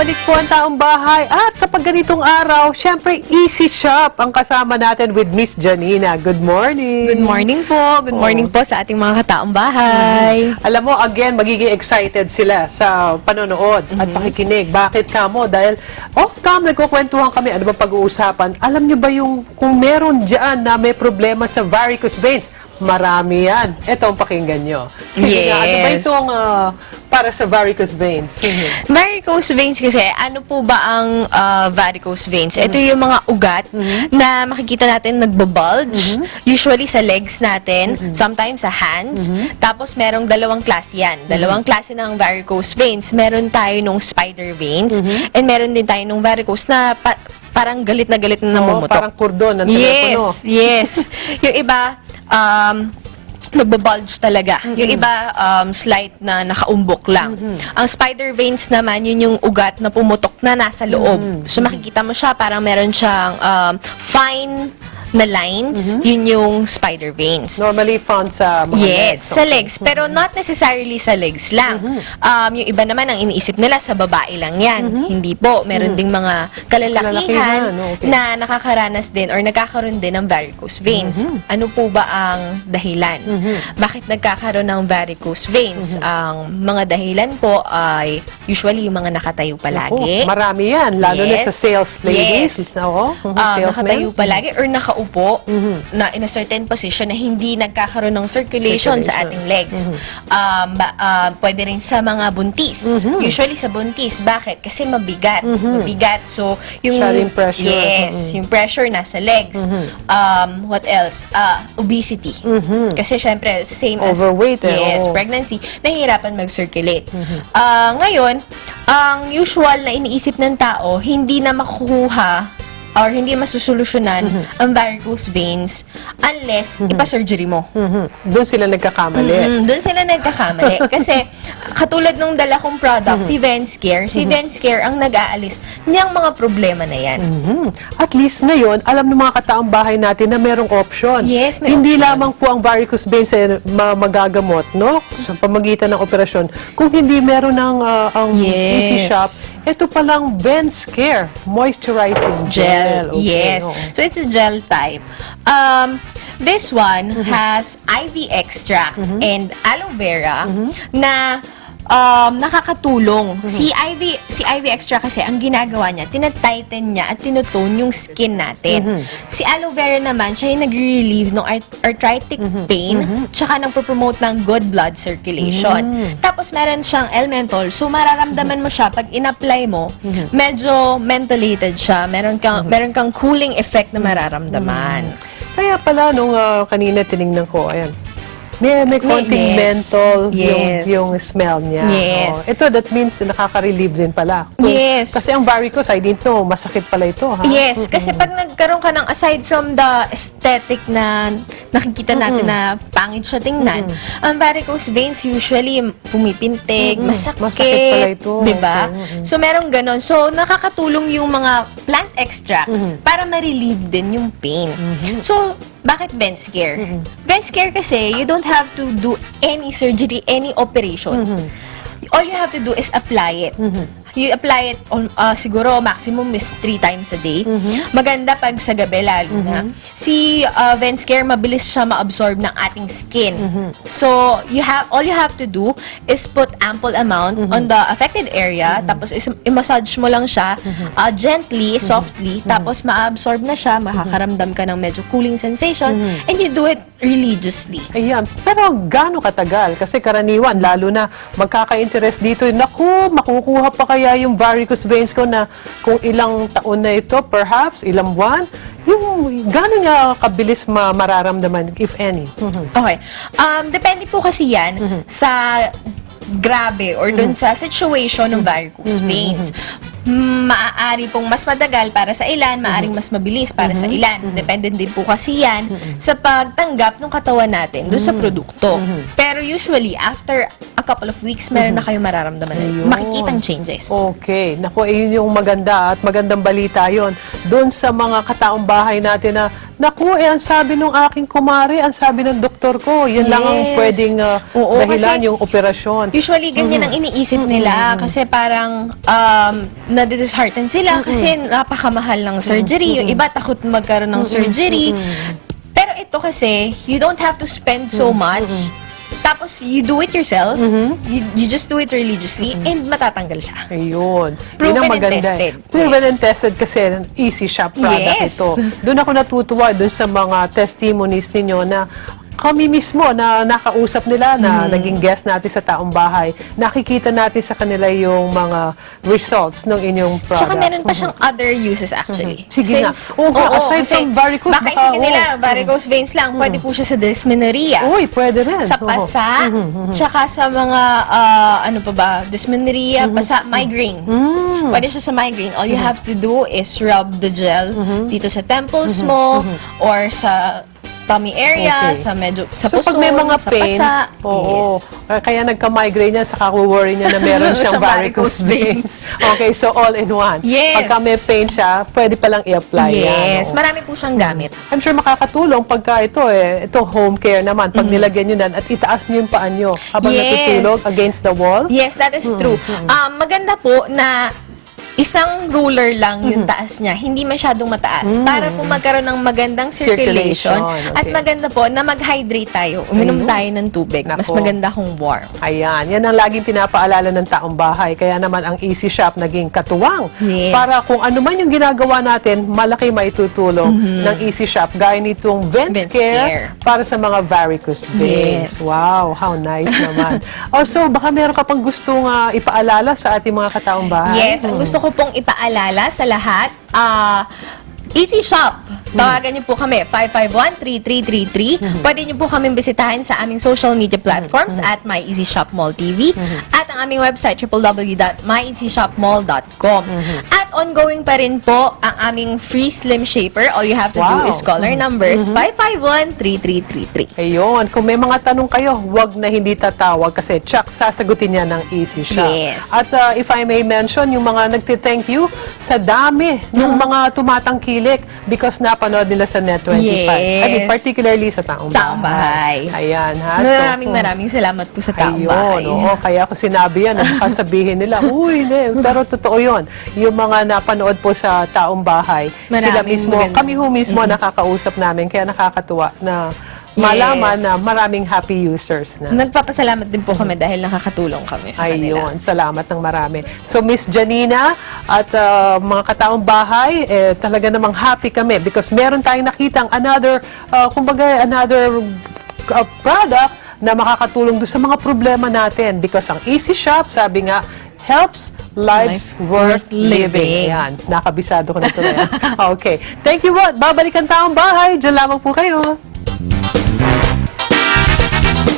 Nagbabalik po ang taong bahay at kapag ganitong araw, syempre Easy Shop ang kasama natin with Miss Janina. Good morning. Good morning po. Good morning po sa ating mga kataong bahay. Alam mo, again, magiging excited sila sa panonood at pakikinig. Bakit kamo? Dahil off-cam, nagkukwentuhan kami. Ano ba pag-uusapan? Alam niyo ba yung kung meron dyan na may problema sa varicose veins? Marami yan. Ito ang pakinggan nyo. Sige nga, ano ba itong para sa varicose veins? Varicose veins kasi, ano po ba ang varicose veins? Ito yung mga ugat na makikita natin nagbabulge, usually sa legs natin, sometimes sa hands. Tapos merong dalawang klase yan. Dalawang klase ng varicose veins. Meron tayo nung spider veins and meron din tayo nung varicose na parang galit na namumutok. Parang kordon ng telepono. Yes. Yung iba, nagbabulge talaga. Yung iba, slight na nakaumbok lang. Ang spider veins naman, yun yung ugat na pumutok na nasa loob. So makikita mo siya, parang meron siyang fine na lines, yun yung spider veins. Normally found sa mga legs. Sa legs. Pero not necessarily sa legs lang. Yung iba naman, ang iniisip nila, sa babae lang yan. Hindi po. Meron ding mga kalalakihan na nakakaranas din or nagkakaroon din ng varicose veins. Ano po ba ang dahilan? Bakit nagkakaroon ng varicose veins? Ang mga dahilan po ay usually yung mga nakatayo palagi. Marami yan. Lalo na sa sales ladies. Nakatayo palagi or nakaupo na in a certain position na hindi nagkakaroon ng circulation sa ating legs. Pwede rin sa mga buntis. Usually sa buntis. Bakit? Kasi mabigat. Mabigat. So, yung sharing pressure. Yes. Yung pressure nasa legs. What else? Obesity. Kasi syempre, same as overweight. pregnancy, nahihirapan mag-circulate. Ngayon, ang usual na iniisip ng tao, hindi na makukuha or hindi masusolusyonan ang varicose veins unless ipa-surgery mo. Doon sila nagkakamali. Doon sila nagkakamali. Kasi katulad nung dala kong product, si VensCare, si VensCare ang nag-aalis niyang mga problema na yan. At least ngayon, alam ng mga kataong bahay natin na merong option. Yes, may hindi option. lamang po ang varicose veins magagamot, no? Sa pamagitan ng operasyon. Kung hindi meron ng ang Easy Shop, ito palang VensCare Moisturizing Gel. Yes. So it's a gel type. This one has IV extract and aloe vera na nakakatulong. Si IV extract kasi, ang ginagawa niya, tinatighten niya at tinutone yung skin natin. Si aloe vera naman, siya yung nagre-relieve ng arthritic pain, tsaka nagpo-promote ng good blood circulation. Tapos meron siyang elemental, so mararamdaman mo siya, pag in-apply mo, medyo mentholated siya, meron kang cooling effect na mararamdaman. Kaya pala, nung kanina tinignan ko, ayan, may konting menthol yung smell niya. Ito, that means nakaka-relieve din pala. Kasi ang varicose, I didn't know, masakit pala ito. Ha? Kasi pag nagkaroon ka ng, aside from the aesthetic na nakikita natin na pangit siya tingnan, ang varicose veins usually pumipintig, masakit pala ito. Diba? So, merong ganon. So, nakakatulong yung mga plant extracts para ma-relieve din yung pain. So, bakit VensCare? VensCare kasi, you don't have to do any surgery, any operation. All you have to do is apply it. You apply it on, siguro maximum is 3 times a day. Maganda pag sa gabi lalo na. Si VensCare, mabilis siya ma-absorb ng ating skin. So, all you have to do is put ample amount on the affected area, tapos i-massage mo lang siya gently, softly, tapos ma-absorb na siya, makakaramdam ka ng medyo cooling sensation, and you do it religiously. Ayan. Pero gaano katagal? Kasi karaniwan, lalo na magkaka-interest dito, naku, makukuha pa kaya yung varicose veins ko na kung ilang taon na ito, perhaps, ilang buwan, yung gaano niya kabilis mararamdaman, if any? Okay. Depende po kasi yan sa grabe or dun sa situation ng varicose veins. Maaari pong mas matagal para sa ilan, maaaring mas mabilis para sa ilan. Depende din po kasi yan sa pagtanggap ng katawan natin doon sa produkto. Pero usually, after a couple of weeks, meron na kayong mararamdaman na makikitang changes. Okay. Naku, yun yung maganda at magandang balita yon doon sa mga kataong bahay natin na Naku, ang sabi nung aking kumare, ang sabi ng doktor ko, yun lang ang Yes. pwedeng Oo, dahilan, kasi yung operasyon. Usually, ganyan ang iniisip nila kasi parang na-dishearten sila kasi napakamahal ng surgery. Yung iba takot magkaroon ng surgery. Pero ito kasi, you don't have to spend so much. Tapos, you do it yourself. You just do it religiously and matatanggal siya. Ayun. Proven Yun ang and maganda. tested. Proven Yes. and tested kasi Easy Shop product Yes. ito. Doon ako natutuwa doon sa mga testimonies ninyo na kami mismo na nakausap nila na naging guest natin sa Taong Bahay, nakikita natin sa kanila yung mga results ng inyong product. Tsaka meron pa siyang other uses actually. Sige na. Oo, aside kasi from varicose, baka baka, isipin nila, varicose veins lang, pwede po siya sa dysmenorrhea. Uy, pwede rin. Sa Oo. pasa, tsaka sa mga, ano pa ba, dysmenorrhea, pasa, migraine. Pwede siya sa migraine. All you have to do is rub the gel dito sa temples mo or sa tummy area, Okay. sa medyo, sa So, puso, pag may mga sa pain, pasa. oo, Yes. kaya nagka-migraine yan, saka worry niya na meron siyang Siyang varicose varicose veins. Okay, so all in one. Yes. Pagka may pain siya, pwede palang i-apply yan. Yes, oo. marami po siyang gamit. I'm sure makakatulong pagka ito home care naman, pag nilagyan nyo yan at itaas nyo yung paan nyo habang Yes. natutulog against the wall. Yes, that is true. Maganda po na isang ruler lang yung taas niya, hindi masyadong mataas, para po magkaroon ng magandang circulation. Circulation, At okay. maganda po na mag-hydrate tayo, uminom Ayun. tayo ng tubig. Mas Nako. maganda kung warm. Ayan, yan ang laging pinapaalala ng Taong Bahay. Kaya naman ang Easy Shop naging katuwang. Yes. Para kung ano man yung ginagawa natin, malaki maitutulong ng Easy Shop. Gaya nitong Vents Vents Care Care. para sa mga varicose veins. Yes. Wow, how nice naman. Also, baka meron ka pang gustong ipaalala sa ating mga kataong bahay? Yes, ang gusto ko pong ipaalala sa lahat, Easy Shop. Tawagan niyo po kami, 551-3333. Pwede niyo po kami bisitahin sa aming social media platforms at My Easy Shop Mall TV at ang aming website, www.myeasyshopmall.com. At ongoing pa rin po ang aming free Slim Shaper. All you have to Wow. do is call our numbers, 551-3333. Ayun, kung may mga tanong kayo, wag na hindi tatawag kasi Chuck, sasagutin niya ng Easy Shop. Yes. At if I may mention, yung mga nagti-thank you sa dami ng mga tumatangkilik because napanood nila sa Net25. I mean, Yes. particularly sa Taong Taong Bahay. Ayan, ha? So, Maraming salamat po sa Taong ayun, Bahay. oo, kaya ako sinabi yan, baka sabihin nila, uy, pero totoo yun. Yung mga napanood po sa Taong Bahay, sila Maraming mismo, maganda. kami ho mismo nakakausap namin, kaya nakakatuwa na malaman Yes. na maraming happy users na. Nagpapasalamat din po kami dahil nakakatulong kami sa kanila. Ayun, salamat ng marami. So, Miss Janina at mga kataong bahay, talaga namang happy kami because meron tayong nakitang another product na makakatulong doon sa mga problema natin because ang Easy Shop, sabi nga, helps lives worth living. Yan, nakabisado ko na ito na yan. Okay. Thank you, babalikan Taong Bahay. Diyan lamang po kayo.